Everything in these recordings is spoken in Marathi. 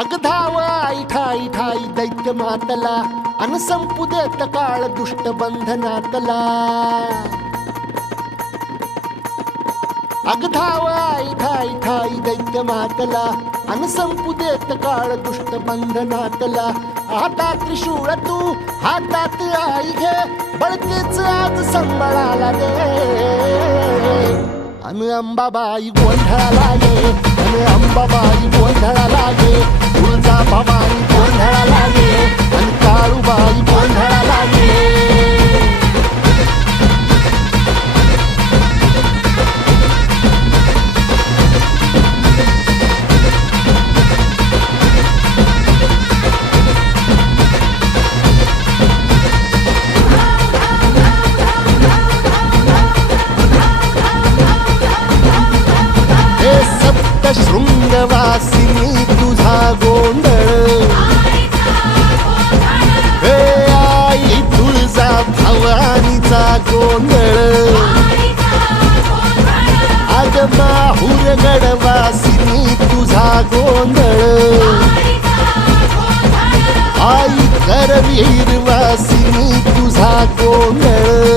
अग धाव आई ठाई ठाई दैत्य मातला अन संपू देत काळ दुष्ट बंधनातला अग धाव आई ठाई ठाई दैत्य मातला अन संपू देत काळ दुष्ट बंधनातला आता त्रिशूळ तू हातात आई घे बळकेच आज संबळाला दे अन अंबाबाई गोंधळाला ये अन अंबाबाई गोंधळाला शृंगवासिनी तुझा गोंधळ. हे आई तुळजा भवानीचा गोंधळ. अग माहूर गडवासिनी तुझा गोंधळ. आई करवीर वासिनी तुझा गोंधळ.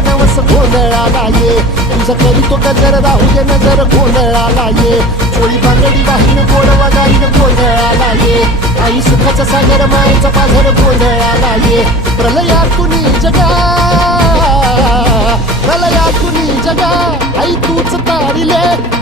देवस करीतो नवस गोंधळाला ये तुझं करीतो गजर राहू दे नजर गोंधळाला ये चोळी बांगडी वाहीन गोडवा गाईन गोंधळाला ये आई सुखाचा सागर मायेचा पाझर गोंधळाला ये प्रलयातून जगा. प्रलयातून जगा. आई तूच तारिले.